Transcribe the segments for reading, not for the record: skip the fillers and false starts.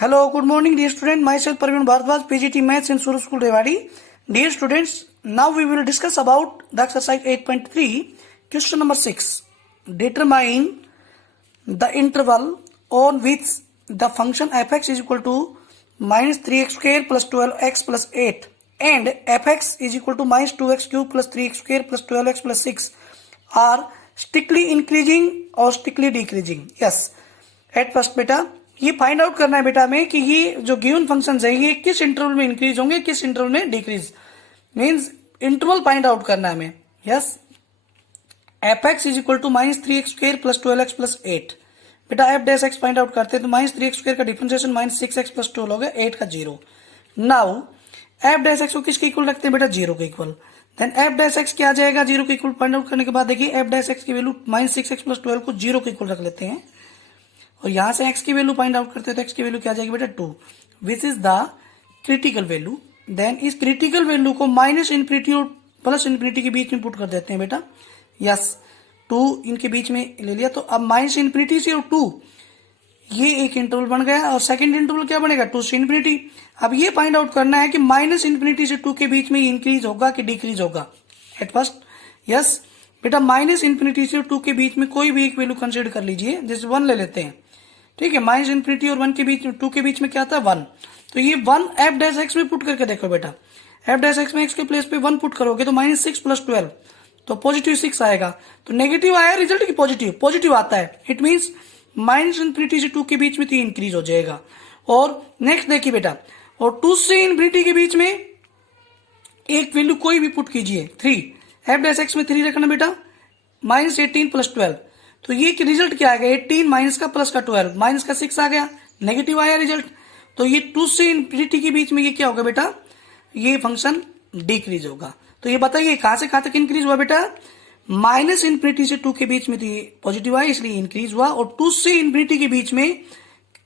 Hello, good morning, dear student. Myself Parveen Bharadwaj, PGT Maths in Suru School Rewari. Dear students, now we will discuss about the exercise 8.3, question number 6. Determine the interval on which the function fx is equal to minus 3x square plus 12x plus 8 and fx is equal to minus 2x cube plus 3x square plus 12x plus 6 are strictly increasing or strictly decreasing. Yes, at first बेटा ये find out करना है बेटा हमें कि ये जो given functions है ये किस इंटरवल में इंक्रीज होंगे, किस इंटरवल में decrease, means interval find out करना है हमें. Yes, f x is equal to minus 3x square plus 12x plus 8. बेटा f dash x find out करते हैं तो माइनस 3x स्क्वायर का डिफरेंशिएशन माइनस 6x प्लस 12 हो गया, 8 का 0. नाउ एफ डैश एक्स को किसके इक्वल रखते हैं बेटा, 0 के equal. Then f dash x क्या आ जाएगा, 0 के इक्वल फाइंड आउट करने के बाद देखिए एफ डैश एक्स की वैल्यू माइनस 6x प्लस 12 को 0 के इक्वल रख लेते हैं और यहां से x की वैल्यू फाइंड आउट करते हैं तो x की वैल्यू क्या आ जाएगी बेटा 2, which is the critical value. Then इस क्रिटिकल वैल्यू को माइनस इन्फिनिटी और प्लस इन्फिनिटी के बीच में पुट कर देते हैं बेटा. यस, 2 इनके बीच में ले लिया तो अब माइनस इन्फिनिटी से और 2 ये एक इंटरवल बन गया और सेकंड इंटरवल क्या बनेगा 2 से इन्फिनिटी. अब ये फाइंड आउट करना है कि माइनस इन्फिनिटी से 2 के बीच में इंक्रीज होगा कि डिक्रीज होगा. एट फर्स्ट यस बेटा माइनस इन्फिनिटी से 2 के बीच में कोई भी एक वैल्यू कंसिडर कर लीजिए, जैसे 1 ले लेते हैं. ठीक है, माइनस इन्फिनिटी और 1 के बीच 2 के बीच में क्या आता है 1. तो ये 1 एफ डैश एक्स में पुट करके देखो बेटा, एफ डैश एक्स में एक्स के प्लेस पे 1 पुट करोगे तो माइनस 6 प्लस 12 तो पॉजिटिव 6 आएगा. तो नेगेटिव आया रिजल्ट की पॉजिटिव आता है. इट मींस माइनस इन्फिनिटी से 2 के बीच में तो इंक्रीज हो जाएगा. और नेक्स्ट देखिए बेटा, और 2 से इन्फिनिटी के बीच में एक वैल्यू कोई भी पुट कीजिए 3, एफ डैश एक्स में 3 रखना बेटा, माइनस 18 प्लस 12 तो ये रिजल्ट क्या आएगा 18 माइनस का प्लस का 12 माइनस का 6 आ गया, नेगेटिव आया रिजल्ट. तो ये 2 से इन्फिनिटी के बीच में ये क्या होगा बेटा, ये फंक्शन डिक्रीज होगा. तो ये बताइए कहां से कहां तक इंक्रीज हुआ बेटा, माइनस इन्फिनिटी से 2 के बीच में तो ये पॉजिटिव आया इसलिए इंक्रीज हुआ और 2 से इन्फिनिटी के बीच में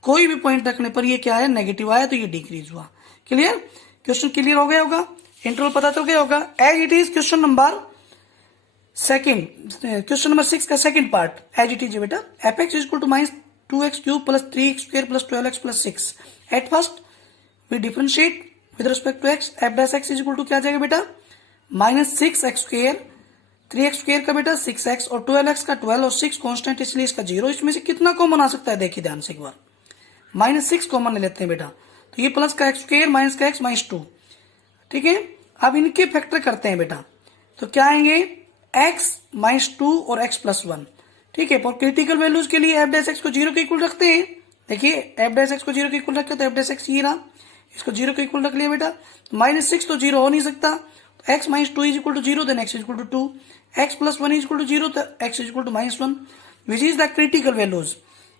कोई भी पॉइंट रखने पर ये क्या है नेगेटिव आया तो ये डिक्रीज हुआ. क्लियर, क्वेश्चन क्लियर हो गया होगा, इंटरवल पता चल गया होगा. As it is question number 6 का second part as it is बेटा, f x is equal to minus 2x cube plus 3x square plus 12x plus 6. At first we differentiate with respect to x, f dash x is equal to क्या आ जाएगा बेटा minus 6x square, 3x square का बेटा 6x और 12x का 12 और 6 constant इसलिए इसका 0. इसमें से कितना कॉमन आ सकता है देखिए ध्यान से एक बार, माइनस 6 कॉमन ले लेते हैं बेटा तो ये प्लस का x स्क्वायर माइनस का x माइनस 2. ठीक है, अब इनके फैक्टर करते हैं बेटा तो क्या आएंगे x माइनस 2 और x प्लस 1. ठीक है, फॉर क्रिटिकल वैल्यूज के लिए एफ डैश एक्स को 0 के इक्वल रखते हैं. देखिए एफ डैश एक्स को 0 के इक्वल रखे तो एफ डैश एक्स ये रहा, इसको 0 के इक्वल रख लिया बेटा. माइनस 6 तो 0 हो नहीं सकता तो x minus 2 is equal to 0 then x is equal to 2, x plus 1 is equal to 0 तो x is equal to minus 1 which is the critical values.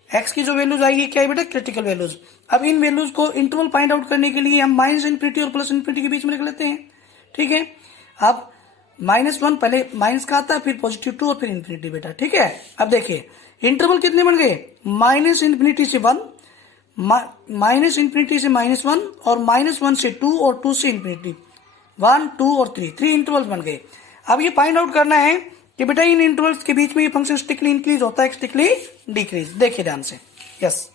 x की जो वैल्यूज आएगी क्या है बेटा क्रिटिकल वैल्यूज. अब इन वैल्यूज को इंटरवल फाइंड आउट करने के लिए हम माइनस इन्फिनिटी और प्लस इन्फिनिटी के बीच में रख लेते हैं. ठीक है, अब माइनस 1 पहले माइनस का आता है फिर पॉजिटिव 2 और फिर इन्फिनिटी बेटा. ठीक है, अब देखिए इंटरवल कितने बन गए, माइनस इन्फिनिटी से 1, माइनस इन्फिनिटी से माइनस 1 और माइनस 1 से 2 और 2 से इन्फिनिटी 1 2 और 3 इंटरवल्स बन गए. अब ये फाइंड आउट करना है कि बेटा इन इंटरवल्स के बीच में ये फंक्शन स्ट्रिक्टली इंक्रीज होता है स्ट्रिक्टली डिक्रीज. देखिए ध्यान से, यस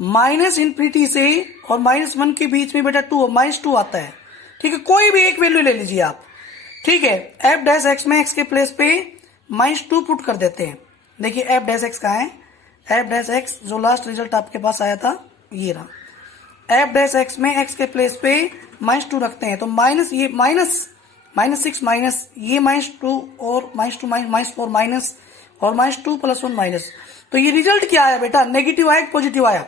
माइनस इन्फिनिटी से और माइनस 1 के बीच में बेटा 2 माइनस 2 आता है. ठीक है, कोई भी एक वैल्यू ले लीजिए आप. ठीक है, एफ डैश एक्स में एक्स के प्लेस पे माइनस 2 पुट कर देते हैं. देखिए एफ डैश एक्स कहाँ है, एफ डैश एक्स जो लास्ट रिजल्ट आपके पास आया था ये रहा. एफ डैश एक्स में एक्स के प्लेस पे माइनस 2 रखते हैं तो माइनस ये माइनस 6 माइनस ये माइनस 2 और माइनस 2 माइनस 4 माइनस और माइनस 2 प्लस 1 माइनस. तो ये रिजल्ट क्या आया बेटा नेगेटिव आया पॉजिटिव आया,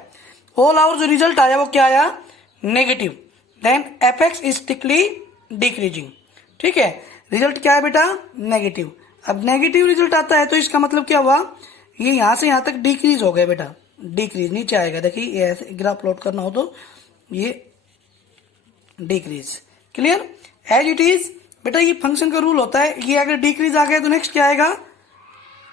ऑल आवर जो रिजल्ट आया वो क्या आया negative. Then f x is strictly decreasing. ठीक है, रिजल्ट क्या है बेटा नेगेटिव. अब नेगेटिव रिजल्ट आता है तो इसका मतलब क्या हुआ, ये यहां से यहां तक डिक्रीज हो गया बेटा, डिक्रीज नीचे आएगा. देखिए ऐसे ग्राफ प्लॉट करना हो तो ये decrease. Clear, as it is बेटा ये फंक्शन का रूल होता है, ये अगर डिक्रीज आ गया तो नेक्स्ट क्या आएगा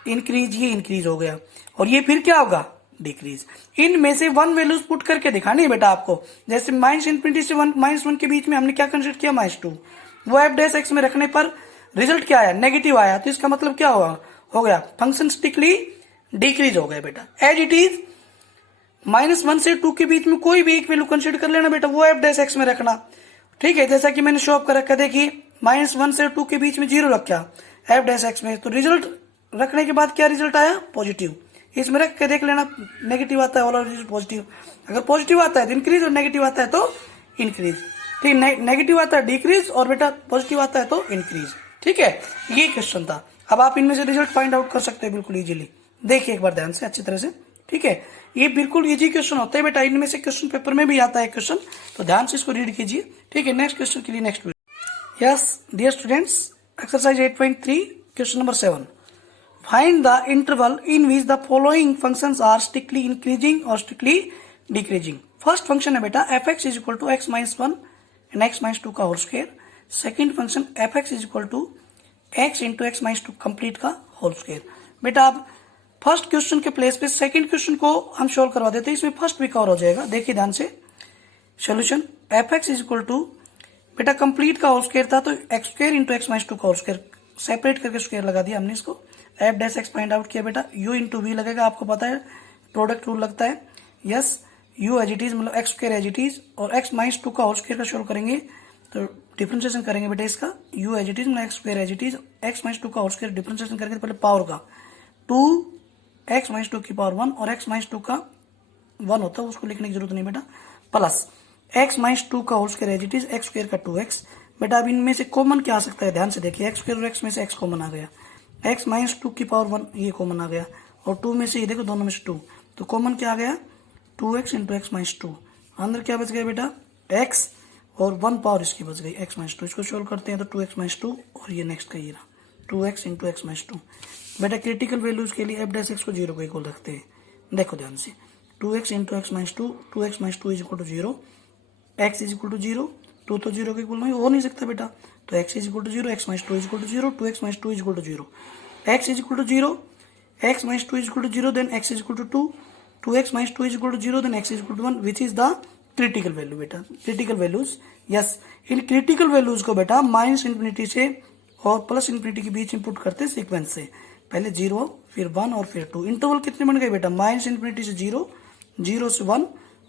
इंक्रीज. ये इंक्रीज हो गया और ये फिर क्या होगा डिक्रीज. इनमें से 1 वैल्यूज पुट करके दिखानी है बेटा आपको. जैसे माइनस इन्फिनिटी से 1 माइनस 1 के बीच में हमने क्या कंसिडर किया माइनस 2, वो एफ डैश एक्स में रखने पर रिजल्ट क्या आया नेगेटिव आया. तो इसका मतलब क्या हुआ हो गया फंक्शन स्ट्रिक्टली डिक्रीज हो गया बेटा. एज इट इज -1 से 2 के बीच में कोई भी एक वैल्यू कंसीडर कर लेना बेटा, वो एफ डैश एक्स में रखना। ठीक है, जैसा कि मैंने शो ऑफ कर रखा, देखिए -1 से 2 के बीच में 0 रखा एफ डैश एक्स में, तो रिजल्ट रखने के बाद क्या रिजल्ट आया, पॉजिटिव। इसमें रख के देख लेना, नेगेटिव आता है और पॉजिटिव, अगर पॉजिटिव आता है तो इंक्रीज और नेगेटिव आता है तो इंक्रीज। ठीक, नेगेटिव आता है डिक्रीज और बेटा पॉजिटिव आता है तो इंक्रीज। ठीक है, ये क्वेश्चन था। अब आप इनमें से रिजल्ट फाइंड आउट कर सकते हैं बिल्कुल इजीली। देखिए एक बार ध्यान से अच्छी तरह से। ठीक है, ये बिल्कुल इजी क्वेश्चन होता है बेटा, इनमें से क्वेश्चन पेपर में भी आता है क्वेश्चन, तो ध्यान से इसको रीड कीजिए। ठीक है, नेक्स्ट क्वेश्चन के लिए next video. Yes dear students, exercise 8.3 question number 7, find the interval in which the following functions are strictly increasing और स्ट्रिक्टली डिक्रीजिंग। फर्स्ट फंक्शन है बेटा f x is equal to x minus 1 and x minus 2 का whole square. Second function f x is equal to x into x minus 2 complete का whole square. बेटा आप first question के place पे second question को हम solve करवा देते हैं, इसमें फर्स्ट भी कवर हो जाएगा। देखिए ध्यान से solution, f x is equal to बेटा कंप्लीट का होल स्क्वायर था तो x square into x minus 2 का होल स्क्वायर, सेपरेट करके स्क्वायर लगा दिया हमने इसको। F dash x find out किया बेटा, यू इंटू वी लगेगा, आपको पता है प्रोडक्ट रूल लगता है। Yes, you as it is मतलब x square as it is, और एक्स माइनस 2 का होल स्क्वायर का सोल्व करेंगे तो डिफरेंशिएशन करेंगे बेटा इसका, यू एज इट इज मतलब x square as it is, x minus 2 का होल स्क्वायर डिफरेंशिएशन करेंगे पहले पावर का 2 एक्स माइनस 2 की पावर 1 और एक्स माइनस 2 का 1 होता है, उसको लिखने की जरूरत नहीं बेटा, प्लस एक्स माइनस 2 का whole square as it is, x square का 2x। बेटा अब इनमें से कॉमन क्या आ सकता है, ध्यान से देखिए, एक्स स्क्वायर और एक्स में से एक्स कॉमन आ गया, एक्स माइनस 2 की पावर 1 ये कॉमन आ गया, और 2 में से ये देखो दोनों में से 2, तो कॉमन क्या आ गया 2x इंटू एक्स माइनस 2, अंदर क्या बच गया बेटा x और 1 पावर इसकी बच गई एक्स माइनस 2। इसको सोल्व करते हैं तो 2x माइनस 2 और ये नेक्स्ट का ये रहा 2x इंटू एक्स माइनस 2। बेटा क्रिटिकल वैल्यूज के लिए एफ डैश एक्स को 0 को इक्वल रखते हैं। देखो ध्यान से 2x into x minus 2, 2x minus 2 is equal to 0, x is equal to 0, 2 तो 0 के इक्वल नहीं हो नहीं सकता बेटा, तो x is equal to 0, x minus 2 is equal to 0, 2x minus 2 is equal to 0, x is equal to 0, x minus 2 is equal to 0, then x is equal to 2, 2x minus 2 is equal to 0, then x is equal to 1, which is the critical value बेटा, critical values. Yes, इन critical values को बेटा minus infinity से और plus infinity के बीच input करते हैं sequence से, पहले 0 फिर 1 और फिर 2। इंटरवल कितने बन गए बेटा, माइनस इन्फिनिटी से 0, 0 से 1,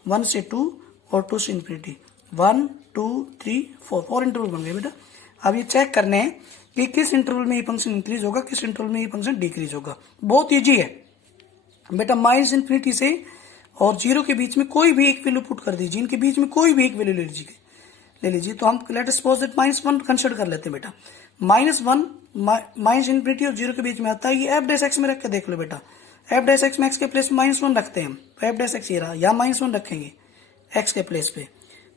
1 से 2 और 2 से इन्फिनिटी, 1 2 3 4 इंटरवल बन गए बेटा। अब ये चेक करने हैं कि किस इंटरवल में ये फंक्शन इंक्रीज होगा, किस इंटरवल में ये फंक्शन डिक्रीज होगा। बहुत ईजी है बेटा, माइनस इन्फिनिटी से और 0 के बीच में कोई भी एक वैल्यू पुट कर दीजिए, इनके बीच में कोई भी एक वैल्यू ले लीजिए। तो हम let us suppose that -1 consider कर लेते हैं बेटा, -1 माइनस इन्फिनिटी और 0 के बीच में आता है, ये एफ डैश एक्स में रख के देख लो बेटा, एफ डैश एक्स में एक्स के प्लेस में -1 रखते हैं हम, तो एफ डैश एक्स ये रहा, यहाँ -1 रखेंगे एक्स के प्लेस पे,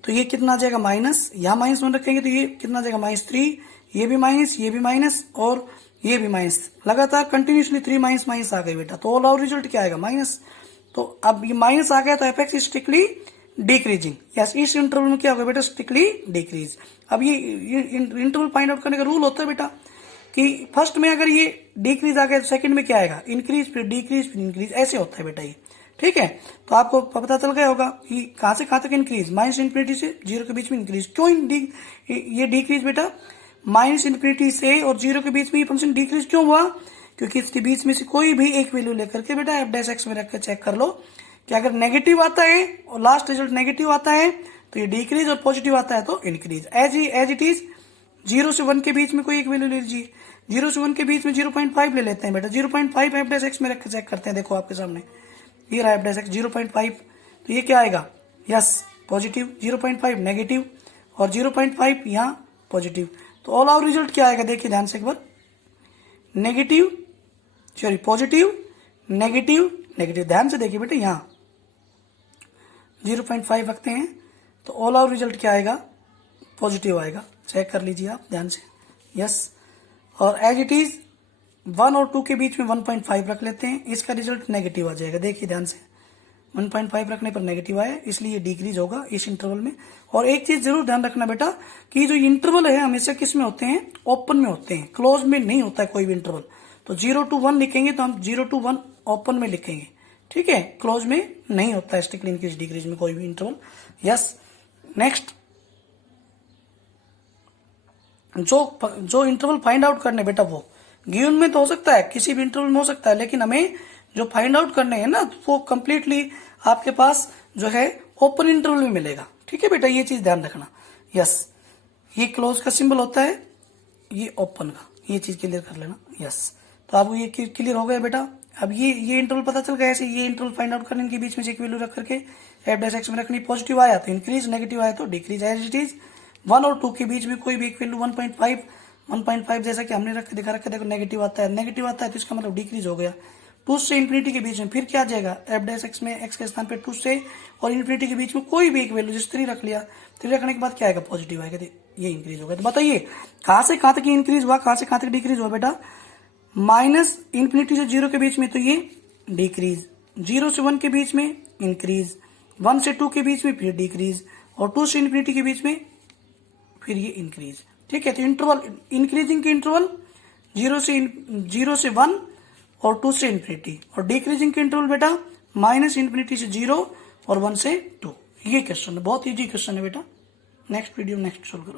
तो ये कितना आ जाएगा माइनस, यहाँ -1 रखेंगे तो ये कितना आ जाएगा -3, ये भी माइनस, ये भी माइनस और ये भी माइनस, लगातार कंटिन्यूसली 3 माइनस माइनस आ गए बेटा, तो ऑल आउट रिजल्ट क्या आएगा माइनस। तो अब ये माइनस आ गया तो F x strictly decreasing. Yes, इस इंटरवल में क्या होगा बेटा, स्ट्रिक्टली डिक्रीज। अब ये इंटरवल फाइंड आउट करने का रूल होता है बेटा कि फर्स्ट में अगर ये डिक्रीज आ गया तो सेकंड में क्या आएगा, इंक्रीज फिर डिक्रीज फिर इंक्रीज, ऐसे होता है बेटा ये। ठीक है, तो आपको पता चल गया होगा कि कहां से कहां तक इंक्रीज, माइनस इन्फिनिटी से 0 के बीच में इंक्रीज। क्यों ये डिक्रीज बेटा, माइनस इन्फिनिटी से और 0 के बीच में ये फंक्शन डिक्रीज क्यों हुआ, क्योंकि इसके बीच में से कोई भी एक वैल्यू लेकर के बेटा एफ डैश एक्स में रख कर चेक कर लो कि अगर नेगेटिव आता है और लास्ट रिजल्ट नेगेटिव आता है तो ये डिक्रीज और पॉजिटिव आता है तो इंक्रीज। एज इट इज 0 से 1 के बीच में कोई एक वैल्यू ले लीजिए, 0 से 1 के बीच में 0.5 ले लेते हैं बेटा, 0.5 एफ डैश एक्स में रख कर चेक करते हैं। देखो आपके सामने ये रहा एफ डैश एक्स 0.5, तो ये क्या आएगा, यस पॉजिटिव, 0.5 नेगेटिव और 0.5 यहाँ पॉजिटिव, तो ऑल आउट रिजल्ट क्या आएगा, देखिए ध्यान से एक बार, negative sorry positive negative negative, ध्यान से देखिए बेटा, यहाँ 0.5 रखते हैं तो ऑल आउट रिजल्ट क्या आएगा, पॉजिटिव आएगा, चेक कर लीजिए आप ध्यान से। यस, और एज इट इज 1 और 2 के बीच में 1.5 रख लेते हैं, इसका रिजल्ट नेगेटिव आ जाएगा, देखिए ध्यान से 1.5 रखने पर नेगेटिव आया, इसलिए डिक्रीज होगा इस इंटरवल में। और एक चीज जरूर ध्यान रखना बेटा कि जो इंटरवल है हमेशा किस में होते हैं, ओपन में होते हैं, क्लोज में नहीं होता है कोई भी इंटरवल। तो 0 to 1 लिखेंगे तो हम 0 to 1 ओपन में लिखेंगे, ठीक है, क्लोज में नहीं होता है स्ट्रिक्टली इंक्रीज डिक्रीज में कोई भी इंटरवल। यस, नेक्स्ट जो इंटरवल फाइंड आउट करने बेटा वो गिवन में तो हो सकता है, किसी भी इंटरवल में हो सकता है, लेकिन हमें जो फाइंड आउट करने हैं ना वो कंप्लीटली आपके पास जो है ओपन इंटरवल में मिलेगा। ठीक है बेटा, ये चीज ध्यान रखना। यस, ये क्लोज का सिंबल होता है, ये ओपन का, ये चीज क्लियर कर लेना। यस, तो आपको ये क्लियर हो गया बेटा। अब ये इंटरवल पता चल गया, ऐसे ये इंटरवल फाइंड आउट करने इनके बीच में से एक वैल्यू रख करके एफ डैश एक्स में रखनी। पॉजिटिव आया तो इंक्रीज, नेगेटिव आया तो डिक्रीज। एज इट इज 1 और 2 के बीच में कोई भी एक वैल्यू 1.5 जैसा कि हमने रख के दिखा रखा, देखो नेगेटिव आता है तो इसका मतलब डिक्रीज हो गया। 2 से इन्फिनिटी के बीच में फिर क्या आ जाएगा, एफ डैश एक्स में एक्स के स्थान पे 2 से और इन्फिनिटी के बीच में कोई भी एक वैल्यू, जैसे 3 रख लिया, 3 रखने के बाद क्या आएगा, पॉजिटिव आएगा, ये इंक्रीज होगा। तो बताइए कहां से कहां तक इंक्रीज हुआ, कहां से कहां तक डिक्रीज हुआ बेटा, माइनस इन्फिनिटी से 0 के बीच में तो ये डिक्रीज, 0 से 1 के बीच में इंक्रीज, 1 से 2 के बीच में फिर डिक्रीज, और 2 से इन्फिनिटी के बीच में फिर ये इंक्रीज। ठीक है, तो इंटरवल इंक्रीजिंग के इंटरवल 0 से 1 और 2 से इन्फिनिटी, और डिक्रीजिंग के इंटरवल बेटा माइनस इन्फिनिटी से 0 और 1 से 2। ये क्वेश्चन है, बहुत इजी क्वेश्चन है बेटा। नेक्स्ट वीडियो नेक्स्ट सोल्व करो।